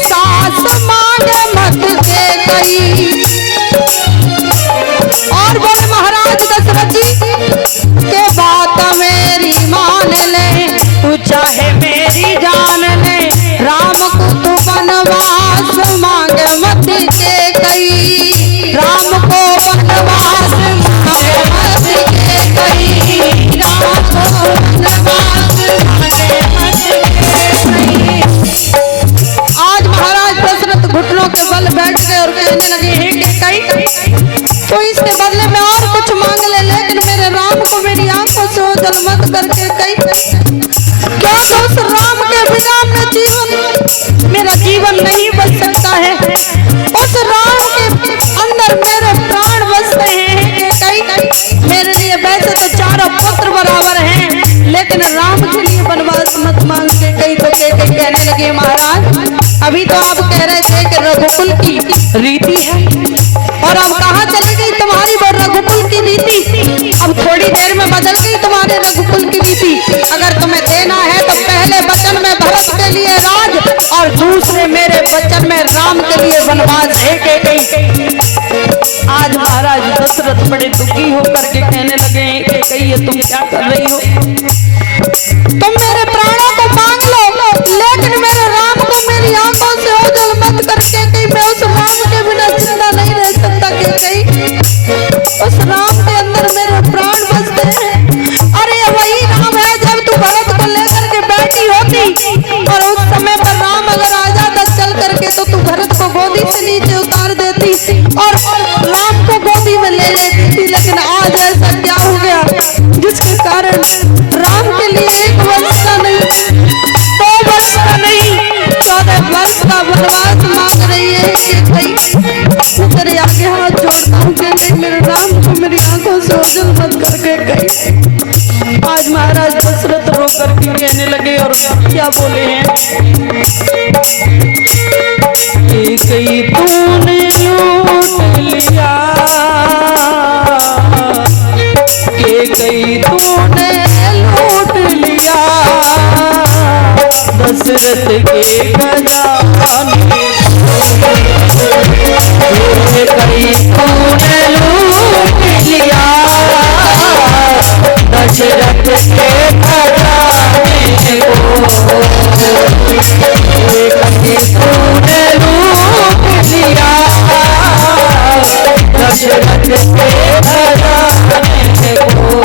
सास मांगे मत के कई। और बोले महाराज दशरथ जी के बात मेरी मान ले, तू चाहे मेरी जान ले, राम को तू वनवास मांगे मत के कई। राम को वनवास मांगे मत के कई, राम को वनवास मांगे मत के कई। आज महाराज दशरथ घुटनों के बल बैठ गए और कहने लगे हे के कई, तो इसके बदले में और कुछ मांग ले, लेकिन मेरे राम को मेरी आंखों से ओझल मत करके कई। क्या दोस्त राम के बिना मेरा जीवन नहीं बच सकता है। उस राम के अंदर मेरे प्राण बसते हैं कि कई। मेरे लिए वैसे तो चारों पुत्र बराबर हैं, लेकिन राम के लिए वनवास मत मांग के कई। तो कहने लगे महाराज अभी तो आप कह रहे थे कि रघुकुल की रीति है, और अब कहाँ चली गई तुम्हारी वो रघुकुल की रीति। अब थोड़ी देर में बदल गई तुम्हारे रघुकुल की रीति। अगर तुम्हें देना है तो पहले वचन में भरत के लिए राज, और दूसरे मेरे वचन में राम के लिए वनवास है के कई। आज महाराज दशरथ बड़े दुखी होकर के कहने लगे कि कई ये तुम क्या कर रही हो। तुम मेरे प्राणों को मांग लो, लेकिन मेरे राम को मेरी आंखों से ओझल मत करके कहीं। मैं उस राम के बिना जिंदा नहीं रह सकता के कहीं। उस राम के अंदर मेरे प्राण बसते हैं। अरे वही राम है जब तू भरत को लेकर के बैठी होती, और उस समय पर राम अगर आ जाता चल करके तो तू भरत को गोदी से नीचे उतार देती और राम को गोदी में ले लेती थी। लेकिन आज ऐसा क्या हो गया जिसके कारण राम के लिए 1 वर्ष का नहीं, 2 वर्ष का नहीं, 14 वर्ष का वनवास मांग रही है कि भाई तेरे आगे हाथ जोड़ता हूँ कि कहीं मेरे राम को मेरी आंखों से ओझल मत करके कहीं। आज महाराज दशरथ रो करके कहने लगे और क्या बोले हैं कि कहीं तूने लूट लिया, कि कहीं तूने लूट लिया दशरथ के खजाने। कहीं तूने लूट लिया दशरथ के खजाने को, कहीं तूने लूट लिया दशरथ के खजाने को।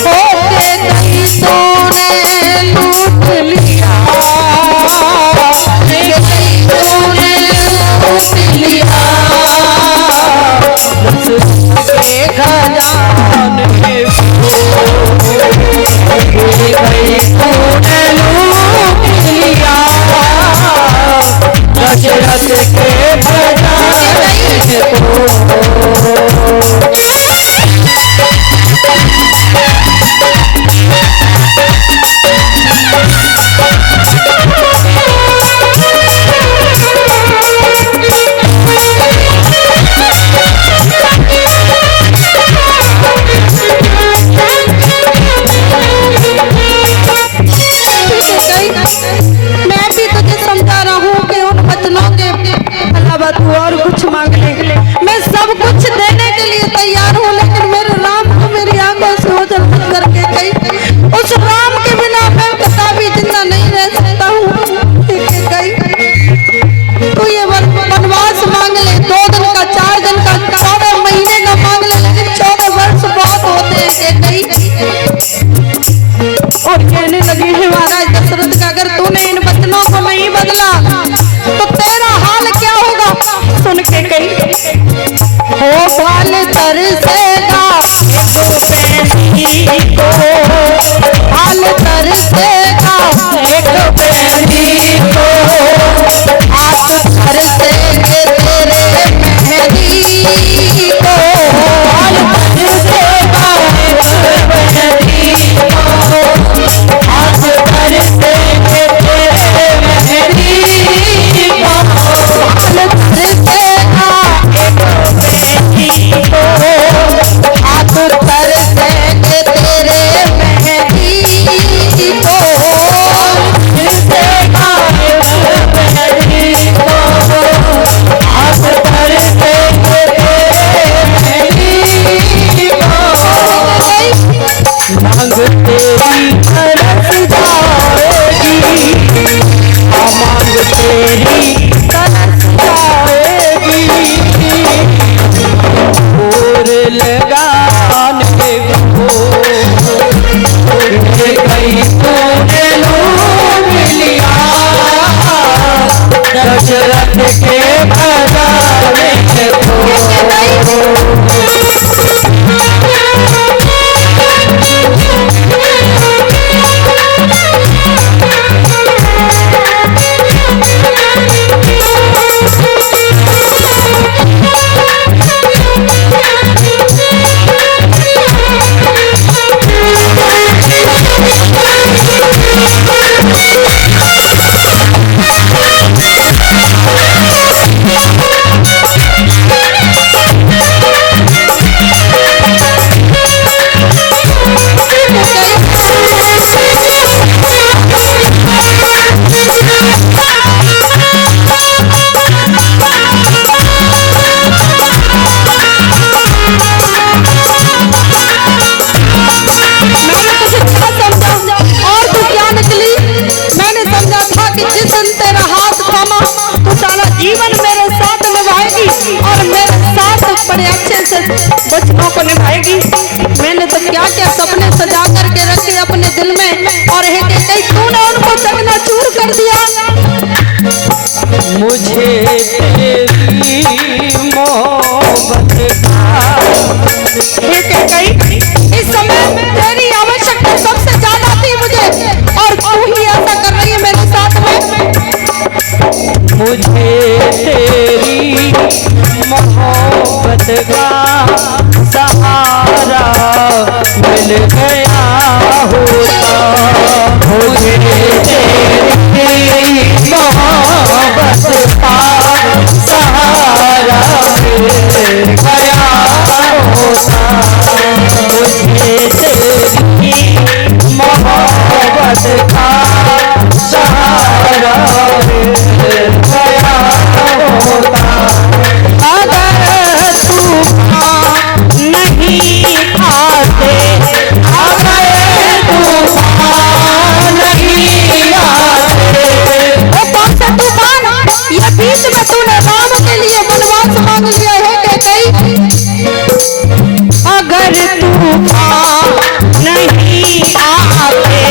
कहीं तूने लूट लिया, कहीं तूने लूट लिया दशरथ के खजाने को, कहीं तूने लूट लिया दशरथ के खजाने को। मैं भी तुझे समझा रहा हूँ कि उन वचनों के अलावा तू और कुछ मांग ले। मैं सब कुछ देने के लिए तैयार हूँ, लेकिन मेरे राम को मेरी आंखों से ओझल मत करके कहीं। उस राम के बिना मैं कभी जिंदा नहीं रह सकता हूँ कहीं। तू ये वनवास मांग ले, 2 दिन का, 4 दिन का, 14 महीने का मांग ले, लेकिन 14 वर्ष बहुत होते हैं कहीं। और कहने लगे हैं महाराज दशरथ का अगर तूने इन वचनों को नहीं बदला तो तेरा हाल क्या होगा। सुन के कही हो बाल तरसेगा एक को, हाल तरसेगा एक बेनी को, हाथ तरसेगे तेरे मेहंदी को, हाल तरसेगा एक बेनी को, हाथ तरसेगे तेरे मेहंदी को, हाल तरसेगा एक बेनी को, हाथ तरसेगे तेरे वचनों को निभाएगी। मैंने तो क्या क्या सपने सजा करके रखे अपने दिल में, और है कि कहीं तूने उनको चकनाचूर कर दिया। मुझे तेरी मोहब्बत कहीं इस समय तेरी आवश्यकता सबसे ज्यादा थी मुझे, और तू ही ऐसा कर रही है मेरे साथ में। मुझे तेरी मोहब्बत का सहारा मिल गया होता, मुझे तेरी मोहब्बत का सहारा मिल गया होता, मुझे तेरी मोहब्बत का सहारा मिल गया होता। अगर तूफान नहीं आते, अगर तूफान नहीं आते, वो कौन सा तूफान? ये बीच में तूने राम के लिए वनवास मांग लिया है कि कहीं? अगर तूफान नहीं आते,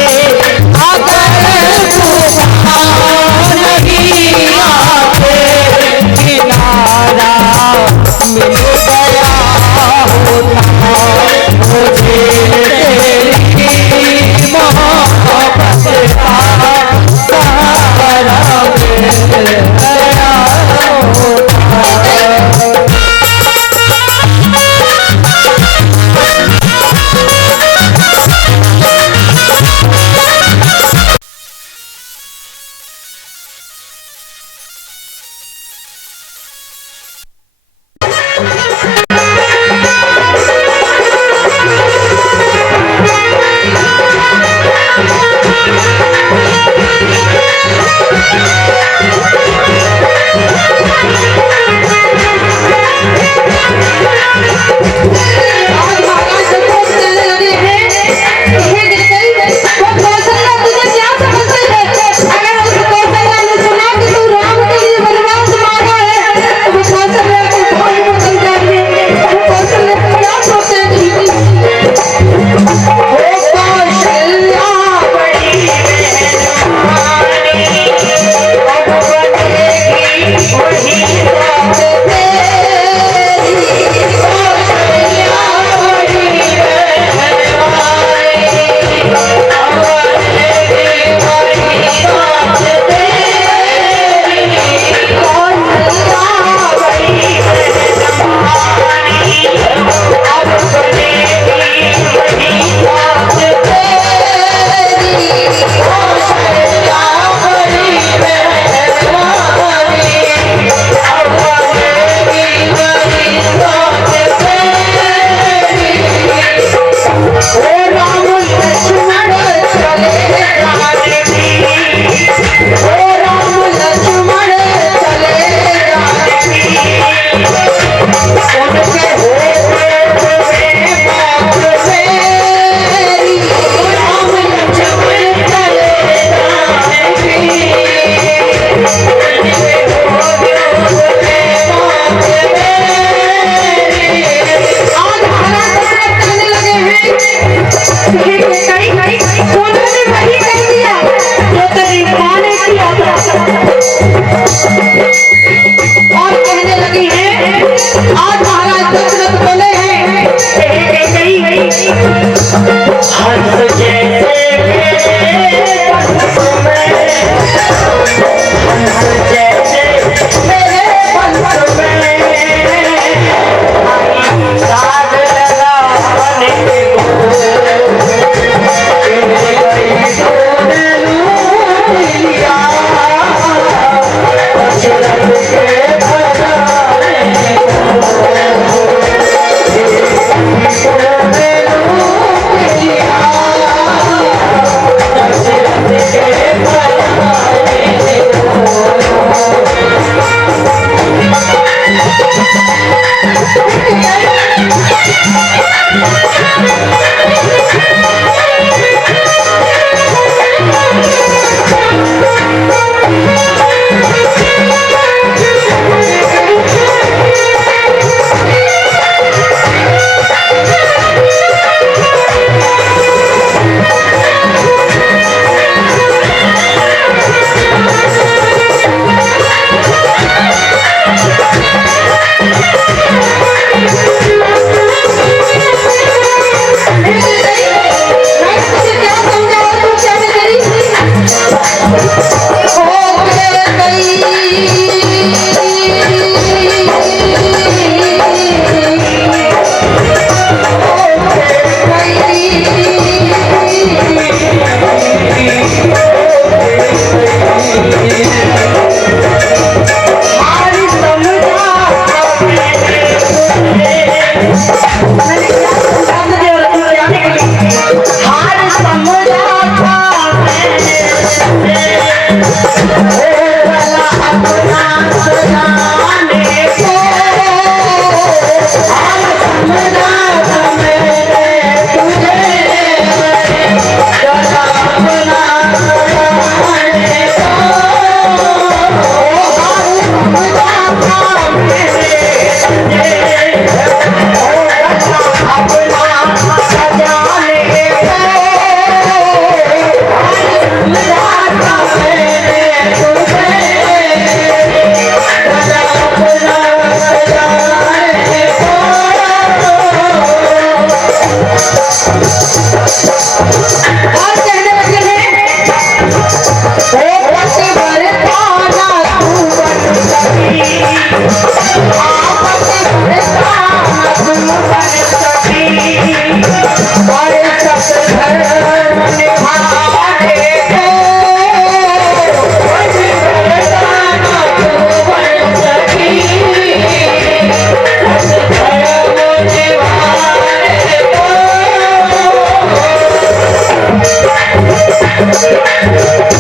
है